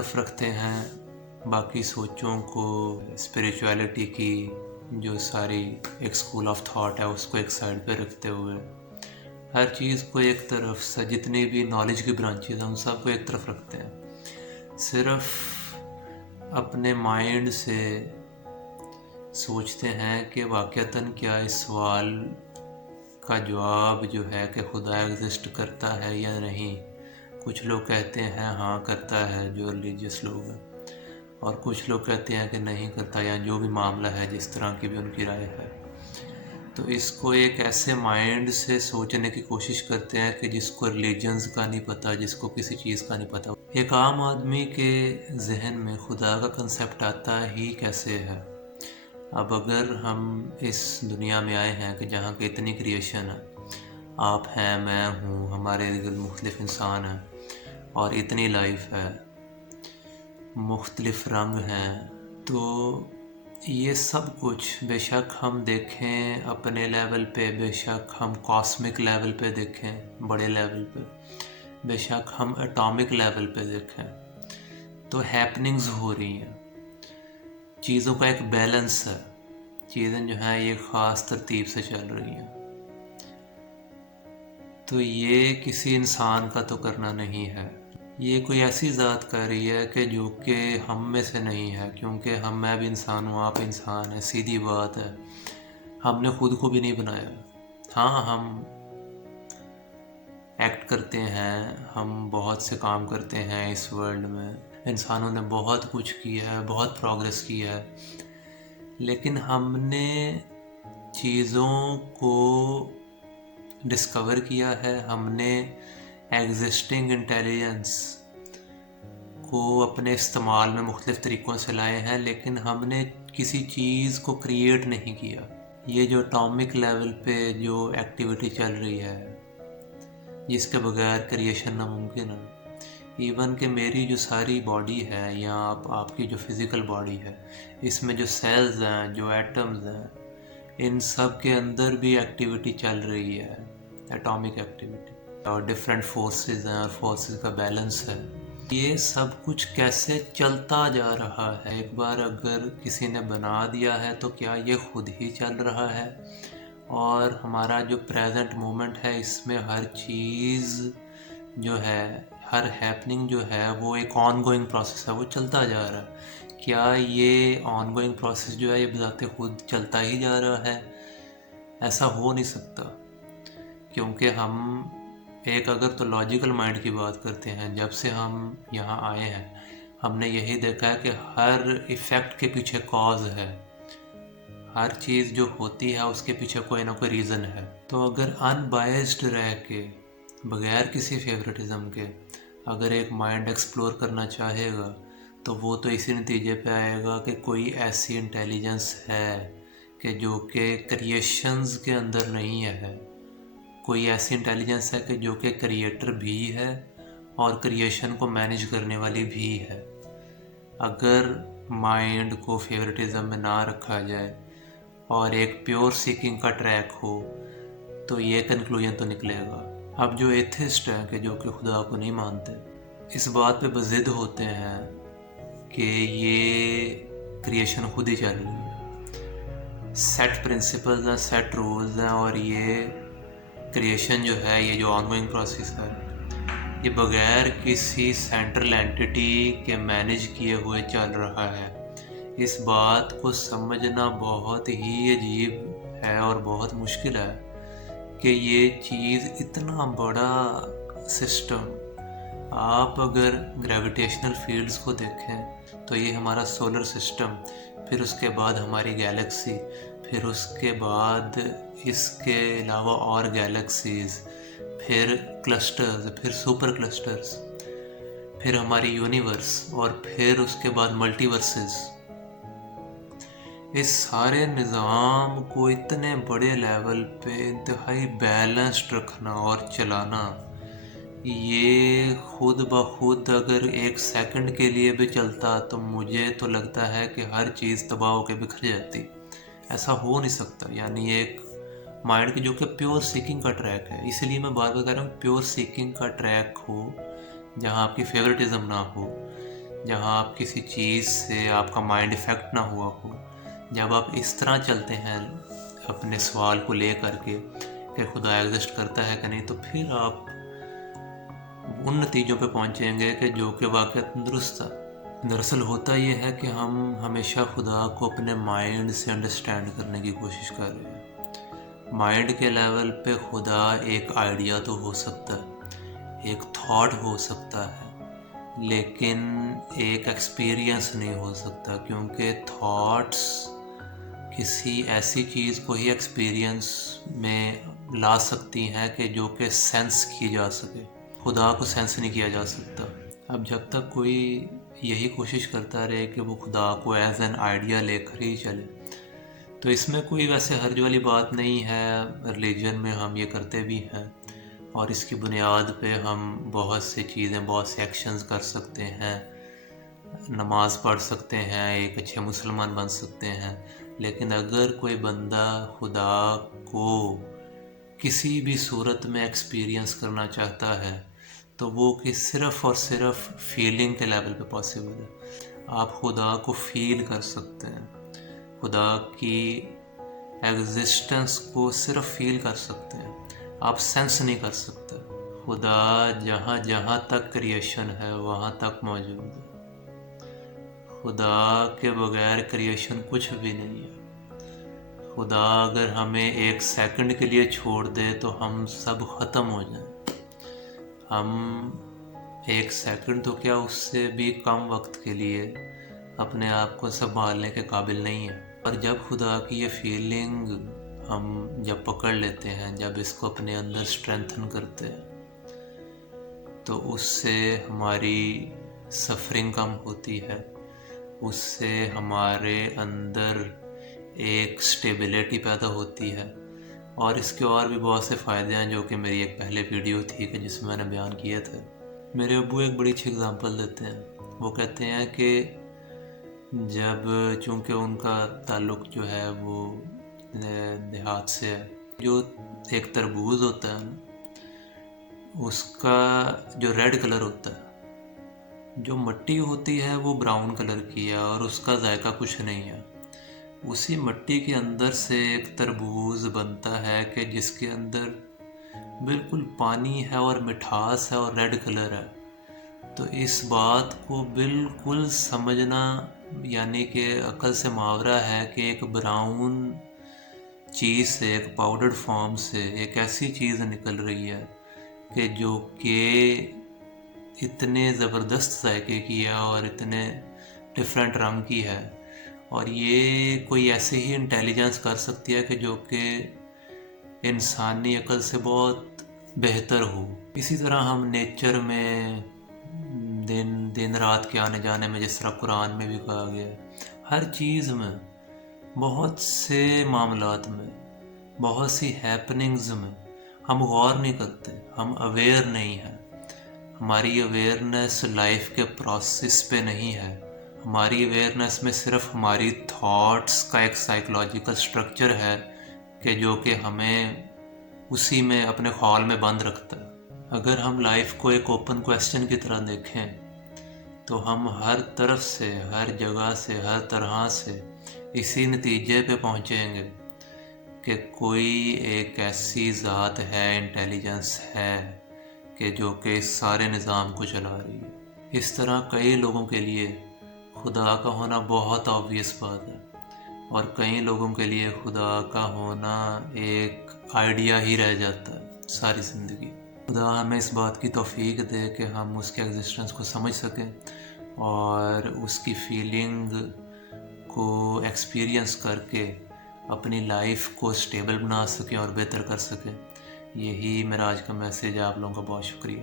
طرف رکھتے ہیں، باقی سوچوں کو، اسپریچویلٹی کی جو ساری ایک اسکول آف تھاٹ ہے اس کو ایک سائڈ پہ رکھتے ہوئے ہر چیز کو ایک طرف سے، جتنی بھی نالج کی برانچز ہیں ان سب کو ایک طرف رکھتے ہیں، صرف اپنے مائنڈ سے سوچتے ہیں کہ واقعتاً کیا اس سوال کا جواب جو ہے کہ خدا ایگزسٹ کرتا ہے یا نہیں۔ کچھ لوگ کہتے ہیں ہاں کرتا ہے، جو ریلیجیس لوگ ہیں، اور کچھ لوگ کہتے ہیں کہ نہیں کرتا، یا جو بھی معاملہ ہے جس طرح کی بھی ان کی رائے ہے۔ تو اس کو ایک ایسے مائنڈ سے سوچنے کی کوشش کرتے ہیں کہ جس کو ریلیجنز کا نہیں پتہ، جس کو کسی چیز کا نہیں پتہ۔ ایک عام آدمی کے ذہن میں خدا کا کنسیپٹ آتا ہی کیسے ہے؟ اب اگر ہم اس دنیا میں آئے ہیں کہ جہاں کہ اتنی کریشن ہے، آپ ہیں، میں ہوں، ہمارے مختلف انسان ہیں، اور اتنی لائف ہے، مختلف رنگ ہیں، تو یہ سب کچھ بے شک ہم دیکھیں اپنے لیول پہ، بے شک ہم کاسمک لیول پہ دیکھیں، بڑے لیول پہ، بے شک ہم اٹامک لیول پہ دیکھیں، تو ہیپننگز ہو رہی ہیں، چیزوں کا ایک بیلنس ہے، چیزیں جو ہیں یہ خاص ترتیب سے چل رہی ہیں۔ تو یہ کسی انسان کا تو کرنا نہیں ہے، یہ کوئی ایسی ذات کر رہی ہے کہ جو کہ ہم میں سے نہیں ہے، کیونکہ میں بھی انسان ہوں، آپ انسان ہیں، سیدھی بات ہے، ہم نے خود کو بھی نہیں بنایا۔ ہاں ہم ایکٹ کرتے ہیں، ہم بہت سے کام کرتے ہیں اس ورلڈ میں، انسانوں نے بہت کچھ کیا ہے، بہت پروگریس کی ہے، لیکن ہم نے چیزوں کو ڈسکور کیا ہے، ہم نے ایگزسٹنگ انٹیلیجنس کو اپنے استعمال میں مختلف طریقوں سے لائے ہیں، لیکن ہم نے کسی چیز کو کریٹ نہیں کیا۔ یہ جو اٹامک لیول پہ جو ایکٹیویٹی چل رہی ہے جس کے بغیر کریشن ناممکن ہے، ایون کہ میری جو ساری باڈی ہے یا آپ کی جو فزیکل باڈی ہے، اس میں جو سیلز ہیں، جو ایٹمز ہیں، ان سب کے اندر بھی ایکٹیویٹی چل رہی ہے، ایٹامک ایکٹیویٹی، اور ڈیفرنٹ فورسز ہیں، اور فورسز کا بیلنس ہے۔ یہ سب کچھ کیسے چلتا جا رہا ہے؟ ایک بار اگر کسی نے بنا دیا ہے تو کیا یہ خود ہی چل رہا ہے؟ اور ہمارا جو پریزنٹ مومنٹ ہے، اس میں ہر چیز جو ہے، ہر ہیپننگ جو ہے وہ ایک آن گوئنگ پروسیس ہے، وہ چلتا جا رہا ہے۔ کیا یہ آن گوئنگ پروسیس جو ہے یہ بذات خود چلتا ہی جا رہا ہے؟ ایسا ہو نہیں سکتا، کیونکہ ہم ایک اگر تو لاجیکل مائنڈ کی بات کرتے ہیں، جب سے ہم یہاں آئے ہیں ہم نے یہی دیکھا ہے کہ ہر ایفیکٹ کے پیچھے کاز ہے، ہر چیز جو ہوتی ہے اس کے پیچھے کوئی نہ کوئی ریزن ہے۔ تو اگر ان بائسڈ رہ کے، بغیر کسی فیوریٹزم کے، اگر ایک مائنڈ ایکسپلور کرنا چاہے گا تو وہ تو اسی نتیجے پہ آئے گا کہ کوئی ایسی انٹیلیجنس ہے کہ جو کہ کریشنز کے اندر نہیں ہے، کوئی ایسی انٹیلیجنس ہے کہ جو کہ کریٹر بھی ہے اور کریشن کو مینیج کرنے والی بھی ہے۔ اگر مائنڈ کو فیوریٹزم میں نہ رکھا جائے اور ایک پیور سیکنگ کا ٹریک ہو تو یہ کنکلوژن تو نکلے گا۔ اب جو ایتھسٹ ہیں کہ جو کہ خدا کو نہیں مانتے، اس بات پہ بضد ہوتے ہیں کہ یہ کریشن خود ہی چل رہی ہے، سیٹ پرنسپلز ہیں، سیٹ رولز ہیں، اور یہ کریشن جو ہے، یہ جو آن گوئنگ پروسیس ہے، یہ بغیر کسی سینٹرل اینٹیٹی کے مینیج کیے ہوئے چل رہا ہے۔ اس بات کو سمجھنا بہت ہی عجیب ہے اور بہت مشکل ہے کہ یہ چیز اتنا بڑا سسٹم، آپ اگر گریویٹیشنل فیلڈز کو دیکھیں تو یہ ہمارا سولر سسٹم، پھر اس کے بعد ہماری گیلیکسی، پھر اس کے بعد اس کے علاوہ اور گیلیکسیز، پھر کلسٹرز، پھر سپر کلسٹرز، پھر ہماری یونیورس، اور پھر اس کے بعد ملٹی ورسز۔ اس سارے نظام کو اتنے بڑے لیول پہ انتہائی بیلنسڈ رکھنا اور چلانا، یہ خود بخود اگر ایک سیکنڈ کے لیے بھی چلتا تو مجھے تو لگتا ہے کہ ہر چیز تباہ ہو کے بکھر جاتی۔ ایسا ہو نہیں سکتا، یعنی ایک مائنڈ کی جو کہ پیور سیکنگ کا ٹریک ہے، اسی لیے میں بار بار کہہ رہا ہوں پیور سیکنگ کا ٹریک ہو جہاں آپ کی فیوریٹزم نہ ہو، جہاں آپ کسی چیز سے آپ کا مائنڈ افیکٹ نہ ہوا ہو، جب آپ اس طرح چلتے ہیں اپنے سوال کو لے کر کے کہ خدا ایگزسٹ کرتا ہے کہ نہیں، تو پھر آپ ان نتیجوں پہ پہنچیں گے کہ جو کہ واقعات درست تھا۔ دراصل ہوتا یہ ہے کہ ہم ہمیشہ خدا کو اپنے مائنڈ سے انڈرسٹینڈ کرنے کی کوشش کر رہے ہیں۔ مائنڈ کے لیول پہ خدا ایک آئیڈیا تو ہو سکتا ہے، ایک تھاٹ ہو سکتا ہے، لیکن ایک ایکسپیرینس نہیں ہو سکتا، کیونکہ تھاٹس کسی ایسی چیز کو ہی ایکسپیرینس میں لا سکتی ہیں کہ جو کہ سینس کی جا سکے۔ خدا کو سینس نہیں کیا جا سکتا۔ اب جب تک کوئی یہی کوشش کرتا رہے کہ وہ خدا کو ایز این آئیڈیا لے کر ہی چلے، تو اس میں کوئی ویسے حرج والی بات نہیں ہے۔ ریلیجن میں ہم یہ کرتے بھی ہیں، اور اس کی بنیاد پہ ہم بہت سی چیزیں، بہت سے ایکشنز کر سکتے ہیں، نماز پڑھ سکتے ہیں، ایک اچھے مسلمان بن سکتے ہیں۔ لیکن اگر کوئی بندہ خدا کو کسی بھی صورت میں ایکسپیرینس کرنا چاہتا ہے تو وہ کہ صرف اور صرف فیلنگ کے لیول پہ پاسبل ہے۔ آپ خدا کو فیل کر سکتے ہیں، خدا کی ایگزسٹنس کو صرف فیل کر سکتے ہیں، آپ سینس نہیں کر سکتے۔ خدا جہاں جہاں تک کریشن ہے وہاں تک موجود ہے۔ خدا کے بغیر کریشن کچھ بھی نہیں ہے۔ خدا اگر ہمیں ایک سیکنڈ کے لیے چھوڑ دے تو ہم سب ختم ہو جائیں۔ ہم ایک سیکنڈ تو کیا، اس سے بھی کم وقت کے لیے اپنے آپ کو سنبھالنے کے قابل نہیں ہیں۔ اور جب خدا کی یہ فیلنگ ہم جب پکڑ لیتے ہیں، جب اس کو اپنے اندر اسٹرینتھن کرتے ہیں، تو اس سے ہماری سفرنگ کم ہوتی ہے، اس سے ہمارے اندر ایک سٹیبلٹی پیدا ہوتی ہے، اور اس کے اور بھی بہت سے فائدے ہیں جو کہ میری ایک پہلے ویڈیو تھی کہ جس میں نے بیان کیے تھے۔ میرے ابو ایک بڑی اچھی اگزامپل دیتے ہیں۔ وہ کہتے ہیں کہ جب، چونکہ ان کا تعلق جو ہے وہ دیہات سے ہے، جو ایک تربوز ہوتا ہے نا، اس کا جو ریڈ کلر ہوتا ہے، جو مٹی ہوتی ہے وہ براؤن کلر کی ہے اور اس کا ذائقہ کچھ نہیں ہے۔ اسی مٹی کے اندر سے ایک تربوز بنتا ہے کہ جس کے اندر بالکل پانی ہے اور مٹھاس ہے اور ریڈ کلر ہے۔ تو اس بات کو بالکل سمجھنا، یعنی کہ عقل سے ماورا ہے کہ ایک براؤن چیز سے، ایک پاؤڈرڈ فارم سے ایک ایسی چیز نکل رہی ہے کہ جو کہ اتنے زبردست ذائقے کی ہے اور اتنے ڈفرینٹ رنگ کی ہے، اور یہ کوئی ایسے ہی انٹیلیجنس کر سکتی ہے کہ جو کہ انسانی عقل سے بہت بہتر ہو۔ اسی طرح ہم نیچر میں دن رات کے آنے جانے میں، جس طرح قرآن میں بھی کہا گیا ہے، ہر چیز میں، بہت سے معاملات میں، بہت سی ہیپننگز میں ہم غور نہیں کرتے، ہم اویئر نہیں ہیں۔ ہماری اویئرنیس لائف کے پروسیس پہ نہیں ہے، ہماری اویئرنیس میں صرف ہماری تھاٹس کا ایک سائیکولوجیکل سٹرکچر ہے کہ جو کہ ہمیں اسی میں اپنے خیال میں بند رکھتا ہے۔ اگر ہم لائف کو ایک اوپن کویسچن کی طرح دیکھیں تو ہم ہر طرف سے، ہر جگہ سے، ہر طرح سے اسی نتیجے پہ پہنچیں گے کہ کوئی ایک ایسی ذات ہے، انٹیلیجنس ہے کہ جو کہ اس سارے نظام کو چلا رہی ہے۔ اس طرح کئی لوگوں کے لیے خدا کا ہونا بہت آبویس بات ہے، اور کئی لوگوں کے لیے خدا کا ہونا ایک آئیڈیا ہی رہ جاتا ہے ساری زندگی۔ خدا ہمیں اس بات کی توفیق دے کہ ہم اس کے ایگزسٹنس کو سمجھ سکیں اور اس کی فیلنگ کو ایکسپیرینس کر کے اپنی لائف کو سٹیبل بنا سکیں اور بہتر کر سکیں۔ یہی میرا آج کا میسیج ہے۔ آپ لوگوں کا بہت شکریہ۔